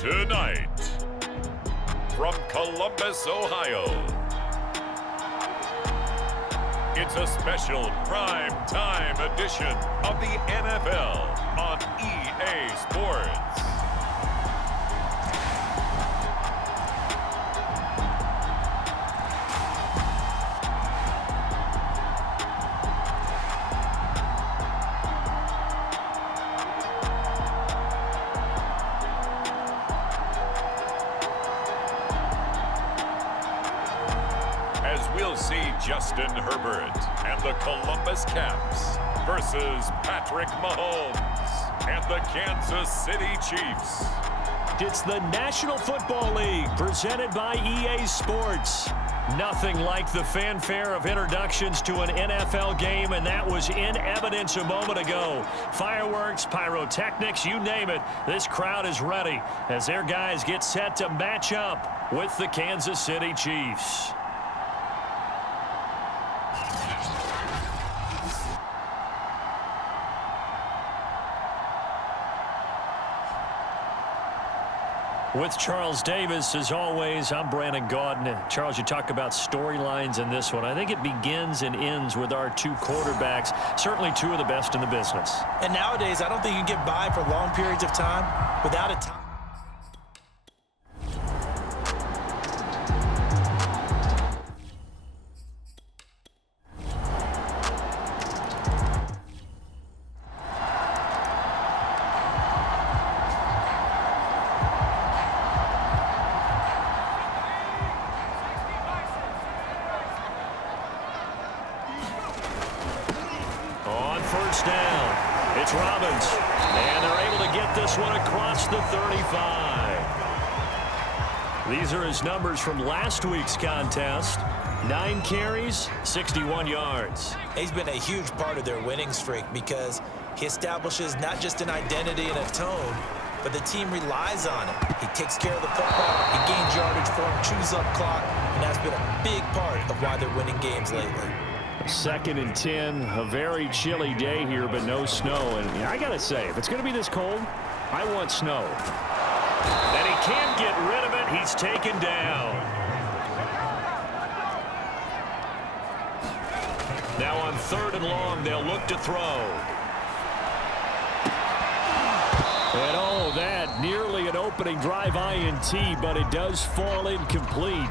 Tonight, from Columbus, Ohio, it's a special prime time edition of the NFL on EA Sports. We'll see Justin Herbert and the Columbus Caps versus Patrick Mahomes and the Kansas City Chiefs. It's the National Football League presented by EA Sports. Nothing like the fanfare of introductions to an NFL game, and that was in evidence a moment ago. Fireworks, pyrotechnics, you name it. This crowd is ready as their guys get set to match up with the Kansas City Chiefs. With Charles Davis, as always, I'm Brandon Gaudin. Charles, you talk about storylines in this one. I think it begins and ends with our two quarterbacks, certainly two of the best in the business. And nowadays, I don't think you can get by for long periods of time without a time. First down. It's Robbins. And they're able to get this one across the 35. These are his numbers from last week's contest. 9 carries, 61 yards. He's been a huge part of their winning streak because he establishes not just an identity and a tone, but the team relies on it. He takes care of the football, he gains yardage for him, chews up clock, and that's been a big part of why they're winning games lately. 2nd and 10, a very chilly day here, but no snow. And I got to say, if it's going to be this cold, I want snow. And he can't get rid of it. He's taken down. Now on 3rd and long, they'll look to throw. And oh, that nearly an opening drive INT, but it does fall incomplete.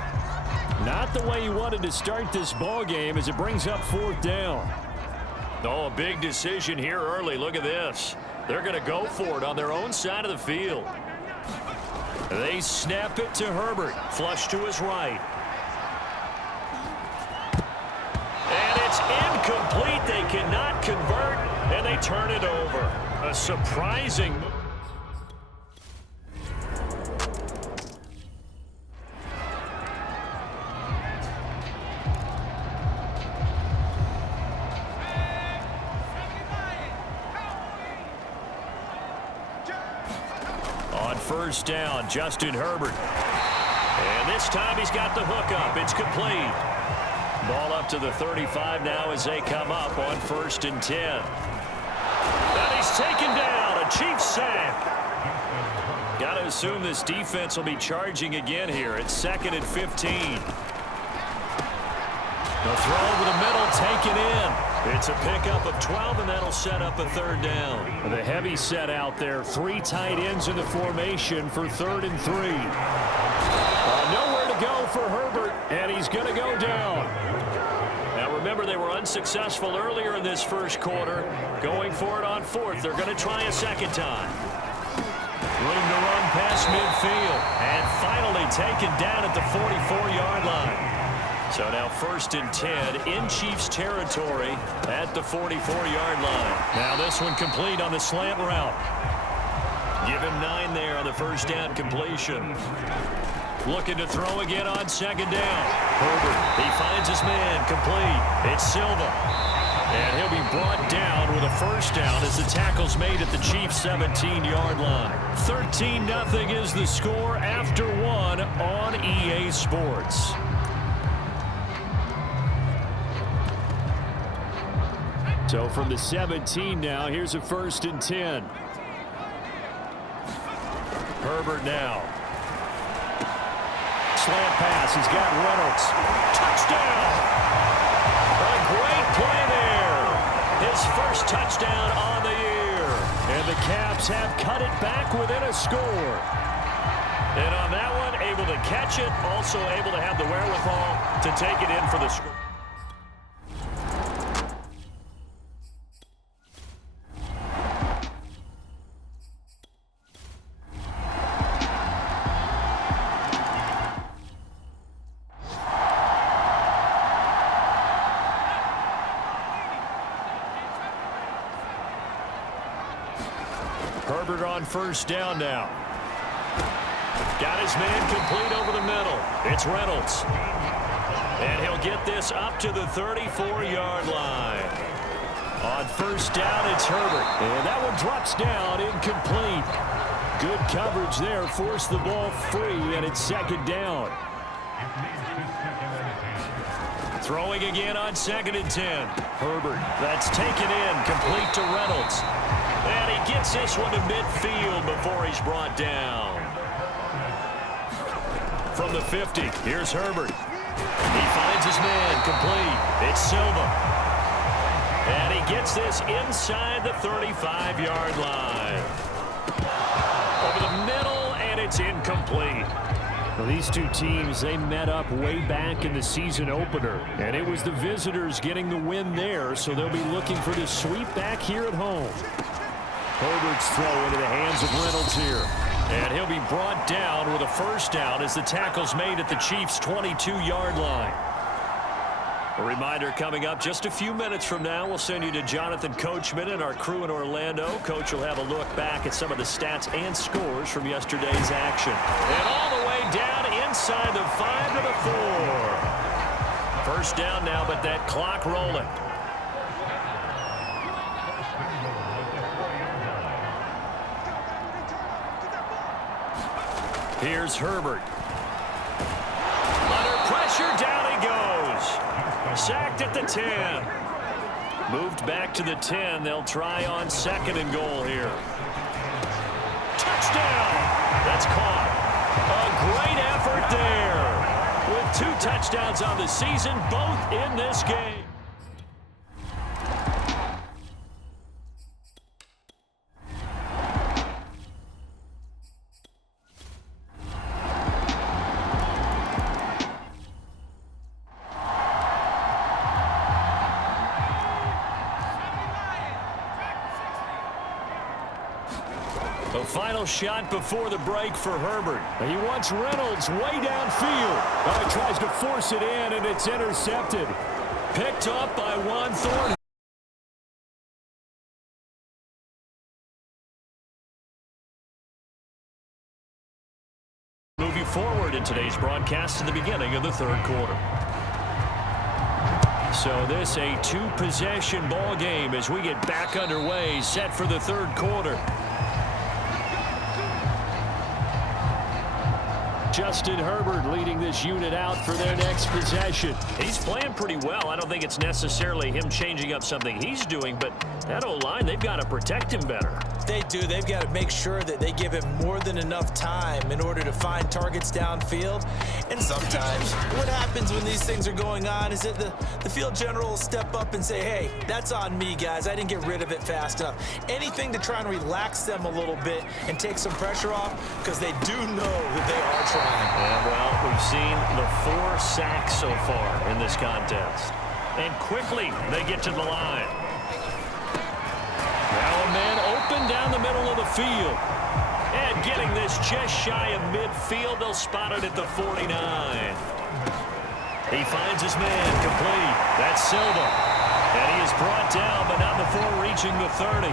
Not the way he wanted to start this ball game as it brings up 4th down. Oh, a big decision here early. Look at this. They're going to go for it on their own side of the field. They snap it to Herbert. Flush to his right. And it's incomplete. They cannot convert, and they turn it over. A surprising move. First down, Justin Herbert. And this time he's got the hook up. It's complete. Ball up to the 35 now as they come up on 1st and 10. And he's taken down. A Chiefs sack. Got to assume this defense will be charging again here. It's 2nd and 15. The throw over the middle, taken in. It's a pickup of 12, and that'll set up a 3rd down. The heavy set out there. 3 tight ends in the formation for 3rd and 3. Nowhere to go for Herbert, and he's going to go down. Now, remember, they were unsuccessful earlier in this first quarter. Going for it on 4th. They're going to try a 2nd time. Room to run past midfield, and finally taken down at the 44-yard line. So now 1st and 10 in Chiefs territory at the 44-yard line. Now this one complete on the slant route. Give him 9 there on the first down completion. Looking to throw again on 2nd down. Herbert, he finds his man, complete. It's Silva. And he'll be brought down with a 1st down as the tackle's made at the Chiefs' 17-yard line. 13-0 is the score after 1 on EA Sports. So from the 17 now, here's a 1st and 10. Herbert now. Slant pass. He's got Reynolds. Touchdown! A great play there. His first touchdown on the year. And the Caps have cut it back within a score. And on that one, able to catch it, also able to have the wherewithal to take it in for the score. Herbert on first down now. Got his man complete over the middle. It's Reynolds. And he'll get this up to the 34-yard line. On first down, it's Herbert. And that one drops down, incomplete. Good coverage there, forced the ball free, and it's second down. Throwing again on 2nd and 10. Herbert, that's taken in, complete to Reynolds. And he gets this one to midfield before he's brought down. From the 50, here's Herbert. He finds his man, complete. It's Silva. And he gets this inside the 35-yard line. Over the middle, and it's incomplete. Well, these two teams, they met up way back in the season opener, and it was the visitors getting the win there, so they'll be looking for the sweep back here at home. Herbert's throw into the hands of Reynolds here. And he'll be brought down with a first down as the tackle's made at the Chiefs' 22-yard line. A reminder coming up just a few minutes from now, we'll send you to Jonathan Coachman and our crew in Orlando. Coach will have a look back at some of the stats and scores from yesterday's action. And all the way down inside the 5 to the 4. First down now, but that clock rolling. Here's Herbert. Under pressure, down he goes. Sacked at the 10. Moved back to the 10. They'll try on 2nd and goal here. Touchdown! That's caught. A great effort there. With 2 touchdowns on the season, both in this game. The final shot before the break for Herbert. He wants Reynolds way downfield. Oh, he tries to force it in, and it's intercepted. Picked up by Juan Thornhill. Moving forward in today's broadcast to the beginning of the 3rd quarter. So this a 2-possession ball game as we get back underway, set for the 3rd quarter. Justin Herbert leading this unit out for their next possession. He's playing pretty well. I don't think it's necessarily him changing up something he's doing, but that O-line, they've got to protect him better. They do. They've got to make sure that they give him more than enough time in order to find targets downfield. And sometimes what happens when these things are going on is that the field general will step up and say, hey, that's on me, guys. I didn't get rid of it fast enough. Anything to try and relax them a little bit and take some pressure off, because they do know that they are trying. Yeah, well, we've seen the 4 sacks so far in this contest. And quickly they get to the line. Now a man open down the middle of the field. And getting this just shy of midfield, they'll spot it at the 49. He finds his man complete. That's Silva. And he is brought down, but not before reaching the 30.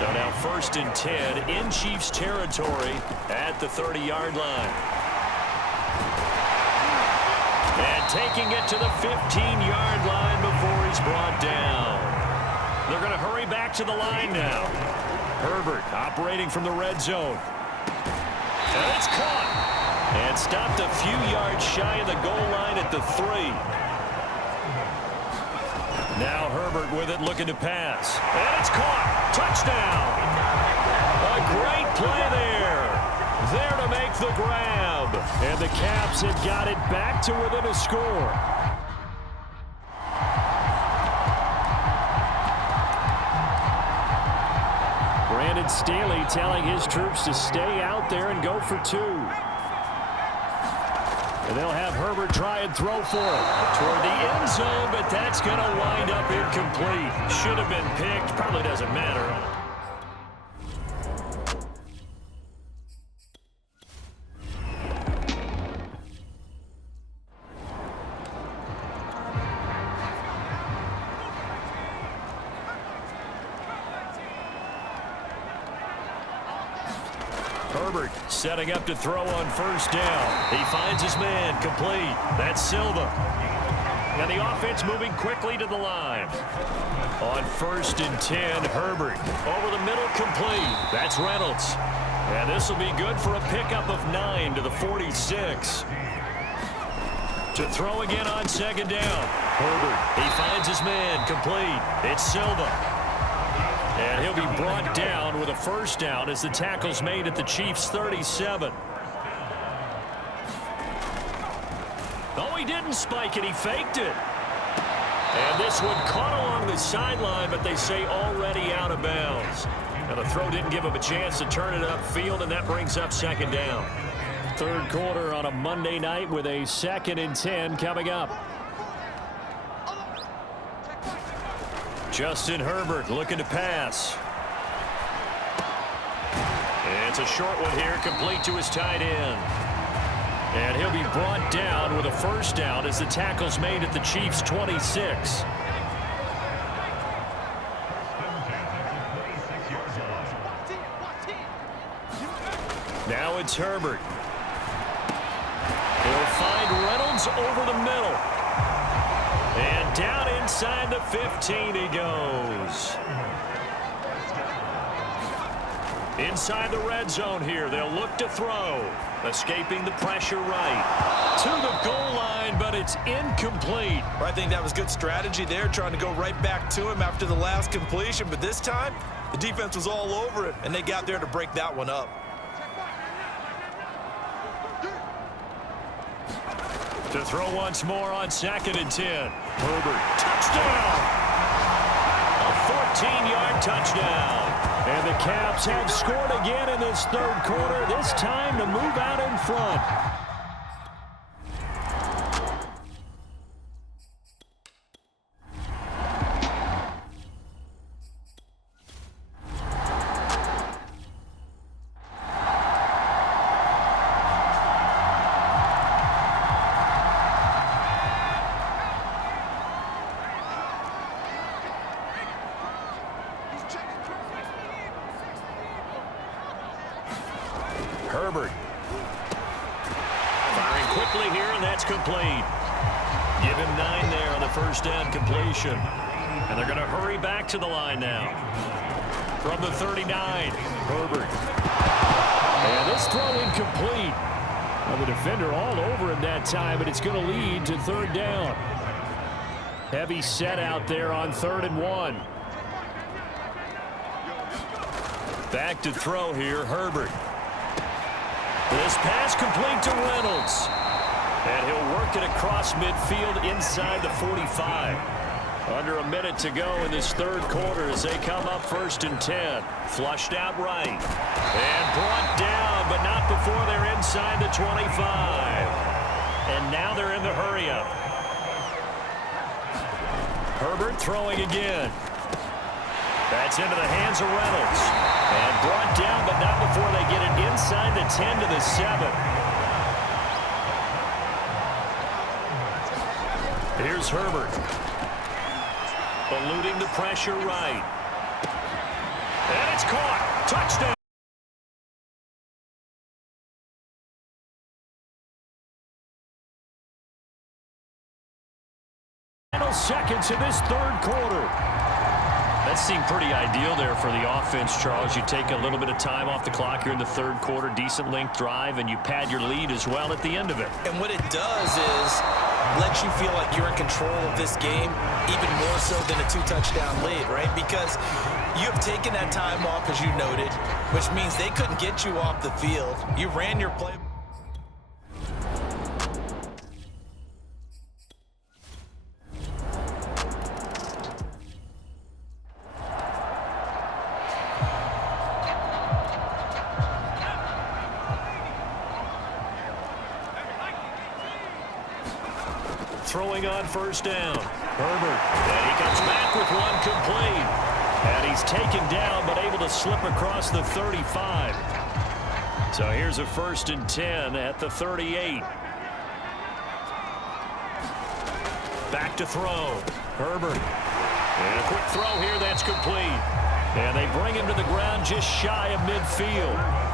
So now 1st and 10 in Chiefs territory at the 30-yard line. And taking it to the 15-yard line before he's brought down. They're going to hurry back to the line now. Herbert operating from the red zone. And it's caught. And stopped a few yards shy of the goal line at the 3. Now Herbert with it, looking to pass. And it's caught. Touchdown. A great play there. There to make the grab. And the Caps have got it back to within a score. Brandon Staley telling his troops to stay out there and go for two. And they'll have Herbert try and throw for it toward the end zone, but that's going to wind up incomplete. Should have been picked. Probably doesn't matter. Herbert setting up to throw on first down. He finds his man, complete. That's Silva. And the offense moving quickly to the line. On 1st and 10, Herbert over the middle, complete. That's Reynolds. And this will be good for a pickup of 9 to the 46. To throw again on 2nd down. Herbert, he finds his man, complete. It's Silva. And he'll be brought down with a first down as the tackle's made at the Chiefs' 37. Oh, he didn't spike it. He faked it. And this one caught along the sideline, but they say already out of bounds. Now the throw didn't give him a chance to turn it upfield, and that brings up 2nd down. 3rd quarter on a Monday night with a 2nd and 10 coming up. Justin Herbert looking to pass. And it's a short one here, complete to his tight end. And he'll be brought down with a first down as the tackle's made at the Chiefs' 26. Now it's Herbert. He'll find Reynolds over the middle. And down inside the 15 he goes. Inside the red zone here, they'll look to throw. Escaping the pressure right. To the goal line, but it's incomplete. I think that was good strategy there, trying to go right back to him after the last completion. But this time, the defense was all over it, and they got there to break that one up. To throw once more on 2nd and 10. Herbert, touchdown! A 14-yard touchdown. And the Caps have scored again in this 3rd quarter, this time to move out in front. Herbert. Firing quickly here, and that's complete. Give him 9 there on the first down completion. And they're going to hurry back to the line now. From the 39, Herbert. And this throw incomplete. Now the defender all over him that time, but it's going to lead to 3rd down. Heavy set out there on 3rd and 1. Back to throw here, Herbert. This pass complete to Reynolds. And he'll work it across midfield inside the 45. Under a minute to go in this 3rd quarter as they come up 1st and 10. Flushed out right. And brought down, but not before they're inside the 25. And now they're in the hurry-up. Herbert throwing again. That's into the hands of Reynolds. And brought down, but not before they get it inside the 10 to the 7. Here's Herbert. Eluding the pressure right. And it's caught. Touchdown. Final seconds of this 3rd quarter. That seemed pretty ideal there for the offense, Charles. You take a little bit of time off the clock here in the third quarter, decent length drive, and you pad your lead as well at the end of it. And what it does is lets you feel like you're in control of this game, even more so than a 2-touchdown lead, right? Because you have taken that time off, as you noted, which means they couldn't get you off the field. You ran your play. Throwing on first down. Herbert. And he comes back with one complete. And he's taken down, but able to slip across the 35. So here's a 1st and 10 at the 38. Back to throw. Herbert. And a quick throw here. That's complete. And they bring him to the ground just shy of midfield.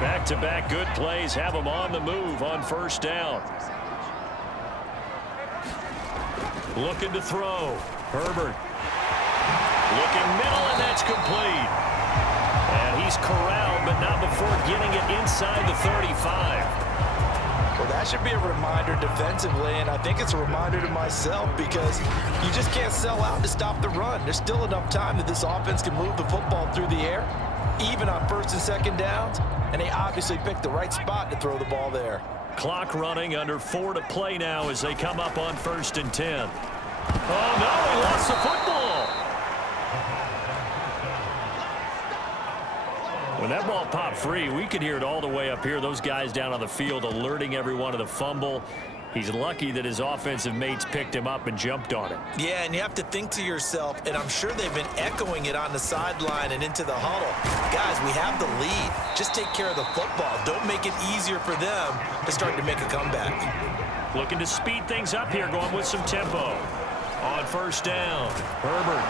Back-to-back good plays have him on the move on first down. Looking to throw. Herbert. Looking middle, and that's complete. And he's corralled, but not before getting it inside the 35. Well, that should be a reminder defensively, and I think it's a reminder to myself because you just can't sell out to stop the run. There's still enough time that this offense can move the football through the air, even on 1st and 2nd downs, and they obviously picked the right spot to throw the ball there. Clock running, under 4 to play now as they come up on 1st and 10. Oh, no, he lost the football. When that ball popped free, we could hear it all the way up here. Those guys down on the field alerting everyone of the fumble. He's lucky that his offensive mates picked him up and jumped on it. Yeah, and you have to think to yourself, and I'm sure they've been echoing it on the sideline and into the huddle. Guys, we have the lead. Just take care of the football. Don't make it easier for them to start to make a comeback. Looking to speed things up here, going with some tempo. On first down, Herbert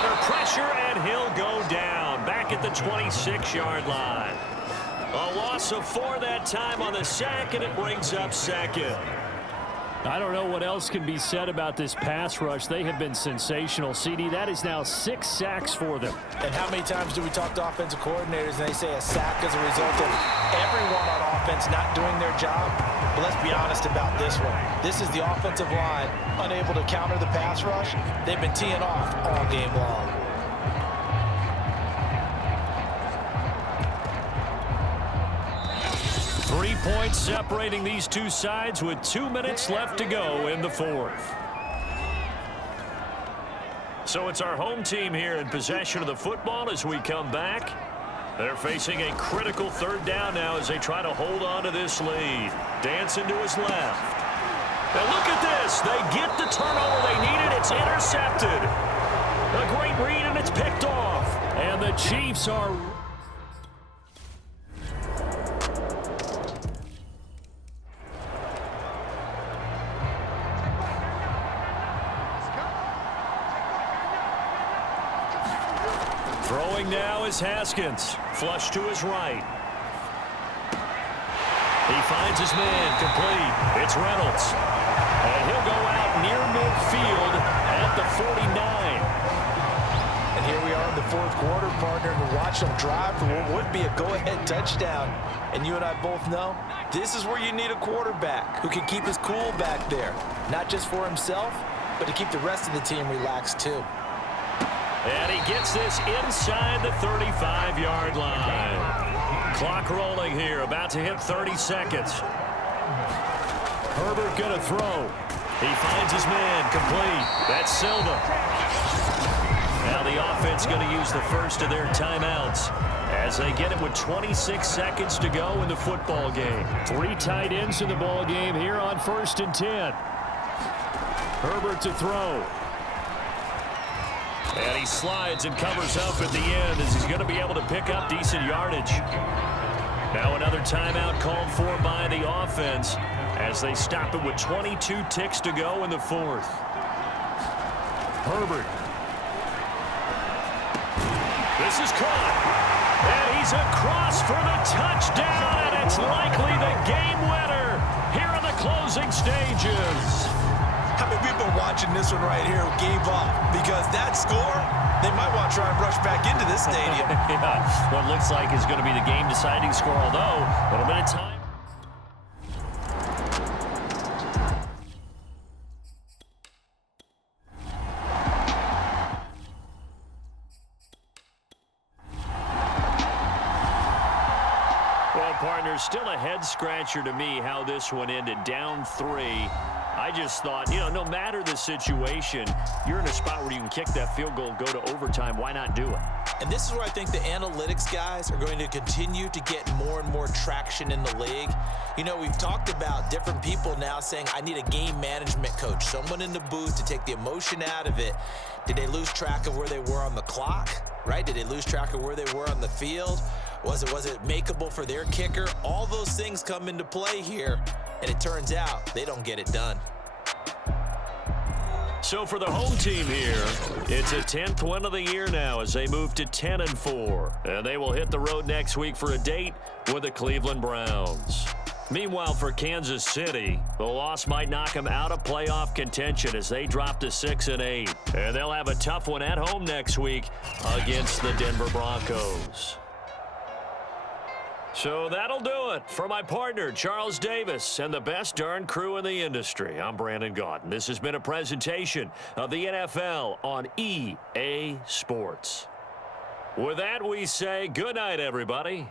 under pressure, and he'll go down back at the 26-yard line. A loss of 4 that time on the sack, and it brings up 2nd. I don't know what else can be said about this pass rush. They have been sensational. CD, that is now 6 sacks for them. And how many times do we talk to offensive coordinators and they say a sack as a result of everyone on offense not doing their job? But let's be honest about this one. This is the offensive line unable to counter the pass rush. They've been teeing off all game long. Three points separating these two sides with 2 minutes left to go in the 4th. So it's our home team here in possession of the football as we come back. They're facing a critical 3rd down now as they try to hold on to this lead. Dancing to his left. Now look at this. They get the turnover they needed. It's intercepted. A great read, and it's picked off. And the Chiefs are... Throwing now is Haskins. Flush to his right. He finds his man, complete. It's Reynolds. And he'll go out near midfield at the 49. And here we are in the 4th quarter, partner, and watch them drive for what would be a go-ahead touchdown. And you and I both know this is where you need a quarterback who can keep his cool back there, not just for himself, but to keep the rest of the team relaxed too. And he gets this inside the 35-yard line. Clock rolling here, about to hit 30 seconds. Herbert gonna throw. He finds his man, complete. That's Silva. Now the offense gonna use the first of their timeouts as they get it with 26 seconds to go in the football game. 3 tight ends in the ball game here on 1st and 10. Herbert to throw. And he slides and covers up at the end as he's going to be able to pick up decent yardage. Now another timeout called for by the offense as they stop it with 22 ticks to go in the 4th. Herbert. This is caught. And he's across for the touchdown, and it's likely the game winner here in the closing stages. How many people watching this one right here who gave up? Because that score, they might want to try and rush back into this stadium. Yeah, what looks like is going to be the game-deciding score, although a little bit of time. Well, partner, still a head-scratcher to me how this one ended, down 3. I just thought, no matter the situation, you're in a spot where you can kick that field goal, go to overtime. Why not do it? And this is where I think the analytics guys are going to continue to get more and more traction in the league. We've talked about different people now saying, I need a game management coach, someone in the booth to take the emotion out of it. Did they lose track of where they were on the clock, right? Did they lose track of where they were on the field? Was it makeable for their kicker? All those things come into play here, and it turns out they don't get it done. So for the home team here, it's a 10th win of the year now as they move to 10-4. And they will hit the road next week for a date with the Cleveland Browns. Meanwhile, for Kansas City, the loss might knock them out of playoff contention as they drop to 6-8. And they'll have a tough one at home next week against the Denver Broncos. So that'll do it for my partner, Charles Davis, and the best darn crew in the industry. I'm Brandon Gaudin. This has been a presentation of the NFL on EA Sports. With that, we say good night, everybody.